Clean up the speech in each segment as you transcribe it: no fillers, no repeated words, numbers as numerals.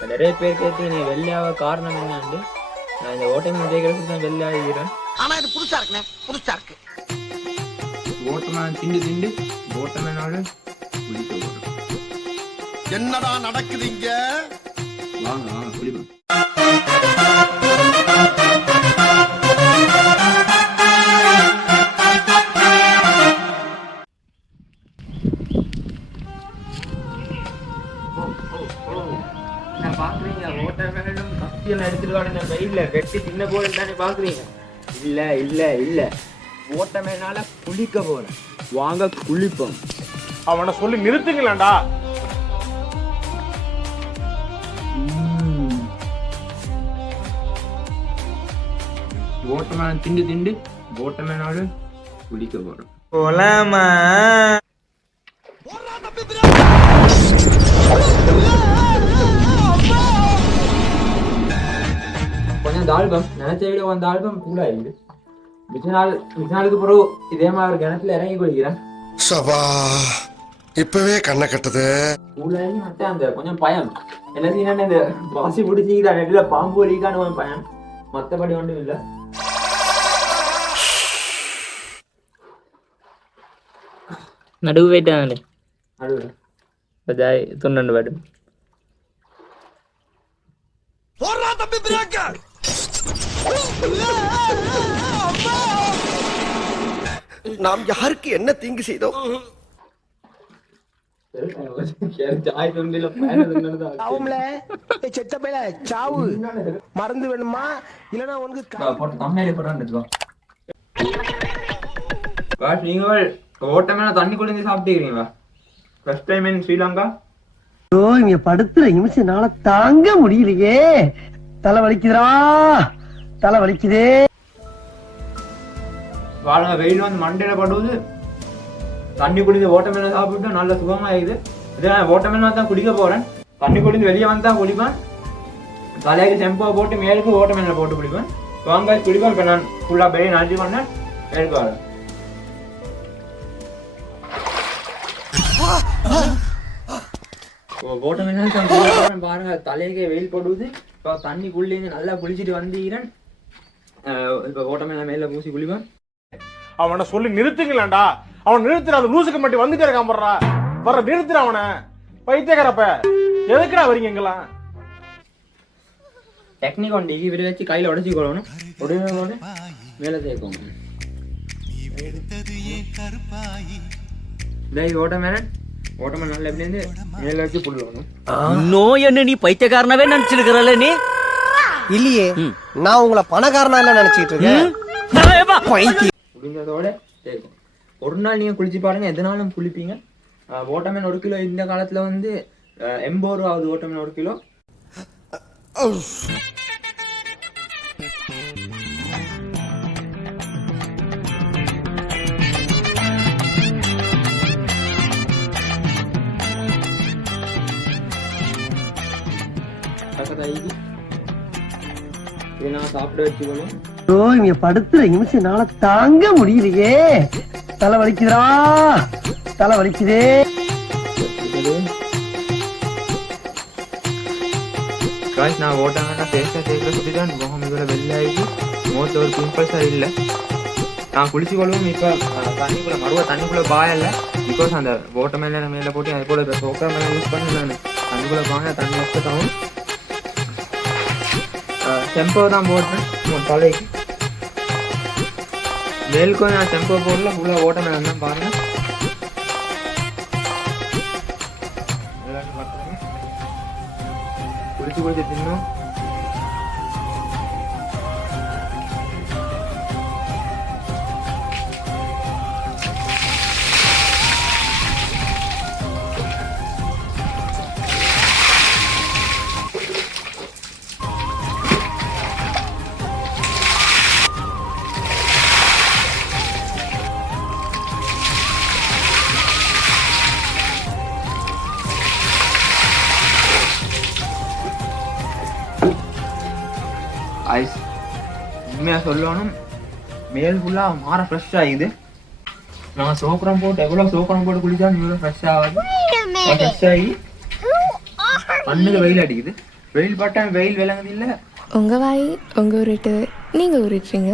நிறைய பேர் கேட்டு நீ வெள்ளையாக காரணம் என்னாண்டு நான் இந்த ஓட்டமே தேய்க்கிறதுக்கு தான் வெள்ளை ஆகிறேன். ஆனா இது புதுசா இருக்குண்ணே, புதுசா இருக்கு. ஓட்டமே திண்டு ஓட்டமேனால குளிக்க போறோம். என்னடா நடக்குது இங்க? வாங்க குளிப்போம். பாக்குறீங்க ஓட்டமேனும் கத்தியெல்லாம் எடுத்துட்டு வெயில வெட்டி தின்ன போல தானே பாக்குறீங்க. இல்ல இல்ல இல்ல ஓட்டமேனால குளிக்க போறேன். வாங்க குளிப்போம். அவனை சொல்லி நிறுத்துங்களேன்டா. ஓட்டமேன் திண்டு ஓட்டமேனால குளிக்க போறோம். போலாமா? கொஞ்சம் ஆல்பம் நினைச்ச விட வந்த ஆல்பம் கூட ஆயிடுது. மிச்ச நாளுக்கு பிறகு இதே மாதிரி கிணத்துல இறங்கி குளிக்கிறேன். இப்பவே கண்ணை கட்டுது. கூடாது மட்டும் அந்த கொஞ்சம் பயம் எல்லாத்தையும் இந்த வாசி பிடிச்சிக்கிட்டா நெட்டில பாம்பு வலிக்கான பயம், மற்றபடி ஒன்றும் இல்லை. நடுவு போயிட்டாங்களே நடுவு தொண்ணு பாட்டு நாம் யாருக்கு என்ன தீங்கு செய்தோம்? சாவு மறந்து வேணுமா இல்லனா நீங்கள் ஓட்டமே தண்ணி குளிந்து சாப்பிட்டுக்கிறீங்களா? First time in Sri Lanka. இங்க படுத்துற நிமிஷம்னால தாங்க முடியலையே. தலை வலிக்குதுடா, தலை வலிக்குதே. வாழங்க வெயில் வந்து மண்டையில படுவது. தண்ணி குடிந்து ஓட்டமேல சாப்பிட்டு நல்ல சுகமாயிடுது. இதெல்லாம் ஓட்டமேல தான் குடிக்க போறேன். தண்ணி குடிந்து வெளியே வந்து தான் குடிப்பேன். தலைக்கு செம்போ போட்டு மேலுக்கு ஓட்டமேல போட்டு குடிப்பேன். வாங்க குடிப்பேன். இப்போ நான் ஃபுல்லாக வெளியே நன்றி பண்ணேன். மேலுக்கு வரேன். ஓட்டமேல பாருங்க தலைக்கே வெயில் போடுவது. இப்போ தண்ணி குளிந்து நல்லா குளிச்சுட்டு வந்தீரன். இப்போ ஓட்டமேல மேல பூசி குளிப்பேன். அவனை சொல்லி நிறுத்துங்களேன்டா. அவன் நிறுத்துற அந்த லூசுக்கு மட்டும் வந்துட்டே இருக்கான். வர்ற நிறுத்துற அவனை. பைத்தியக்காரப்ப எதுக்குடா வரீங்க எங்கெல்லாம்? டெக்னிக் ஒண்டி இவரை வச்சு கையில உடச்சி கொள்ளணும். உடனே மேல தேய்க்கும். ஓட்டமேல நல்லா எப்படி இருந்து மேல வச்சு புள்ளணும். இன்னும் என்ன நீ பைத்தியக்காரனவே நினைச்சிருக்கிறல்ல நீ? இல்லையே, நான் உங்களை பணக்காரனா இல்ல நினைச்சிட்டு இருக்கேன். முடிஞ்சதோட தேய்க்கும். ஒரு நாள் நீங்க குளிச்சு பாருங்க, எதனாலும் குளிப்பீங்க. ஓட்டமேன் 1 கிலோ இந்த காலத்துல வந்து 80 ரூபா ஆகுது. ஓட்டமேன் 1 கிலோ. நான் சாப்பிட வச்சுக்கணும். இங்க படுத்துற நிமிஷம்னால தாங்க முடியலையே. தலை வலிக்குதுடா, தலை வலிக்குதே. நான் ஓட்டாங்கன்னா பேச சொல்லிதான் முகம் இதில் வெள்ளாயிட்டு முகத்தில் ஒரு பிம்பிள்ஸா இல்லை. நான் குளிச்சு கொள்வோம். இப்போ தண்ணிக்குள்ள மறுவா தண்ணிக்குள்ள பாயல. பிகாஸ் அந்த ஓட்ட மேல போட்டு அது போல சோக்கா மேலே யூஸ் பண்ணி நான் தண்ணிக்குள்ள பாய தண்ணி வச்சுட்டாவும் செம்போ தான் போட்டேன் தலைக்கு. மேலுக்கும் நான் செம்போ போடல. ஃபுல்லாக ஓட்ட மேலே தான் பாருங்க. குளிச்சு தின்னும். ஐஸ் உண்மையாக சொல்லணும், மேல் ஃபுல்லாக மாற ஃப்ரெஷ் ஆகிது. நான் சோக்கரம் போட்டு எவ்வளோ சோக்கரம் போட்டு குளிச்சாலும் இவ்வளோ ஃப்ரெஷ் ஆகாது. ஃப்ரெஷ் ஆகி கண்ணுக்கு வெயில் அடிக்குது. வெயில் பட்டம் வெயில் விளங்குது இல்லை. உங்க வாய் உங்க உருட்டு நீங்க உருட்டுறீங்க.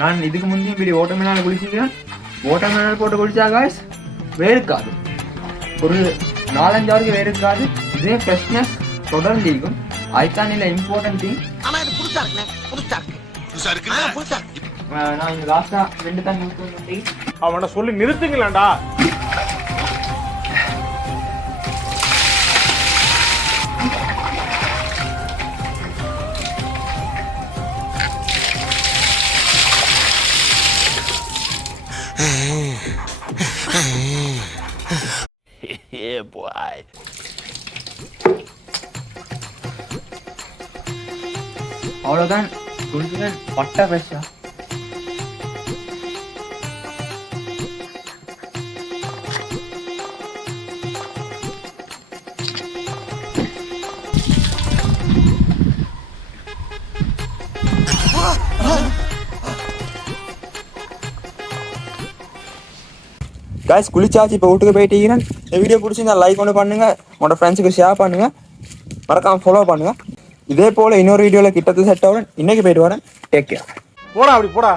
நான் இதுக்கு முந்தையும் இப்படி ஓட்டமெல்லாம் குளிச்சிக்கிறேன். ஓட்டமெல்லாம் போட்டு குளிச்சா காய்ஸ் வேறுக்காது, ஒரு 4-5 ஹவருக்கு வேறுக்காது. இதே ஃப்ரெஷ்னஸ் தொடர்ந்து இருக்கும். அதுதான் இல்லை இம்பார்ட்டன்ட் திங். நான் இங்கே லாஸ்ட்டாக 2 தான் ஊற்றி அவனை சொல்லி நிறுத்துங்களேன்டா. அவ்வளோதான் குளிச்சுதான் பட்டா ஃப்ரெஷ்ஷா. காய்ஸ் குளிச்சாச்சு, இப்போ வீட்டுக்கு போயிட்டீங்கன்னா இந்த வீடியோ பிடிச்சிருந்தா லைக் ஒன்று பண்ணுங்க, உங்களோட ஃப்ரெண்ட்ஸுக்கு ஷேர் பண்ணுங்க, மறக்காம ஃபாலோ பண்ணுங்க. இதே போல இன்னொரு வீடியோவில் கிட்டத்தட்ட செட் ஆகும். இன்னைக்கு போயிட்டு வரேன். Take care. போடா அப்படி போடா.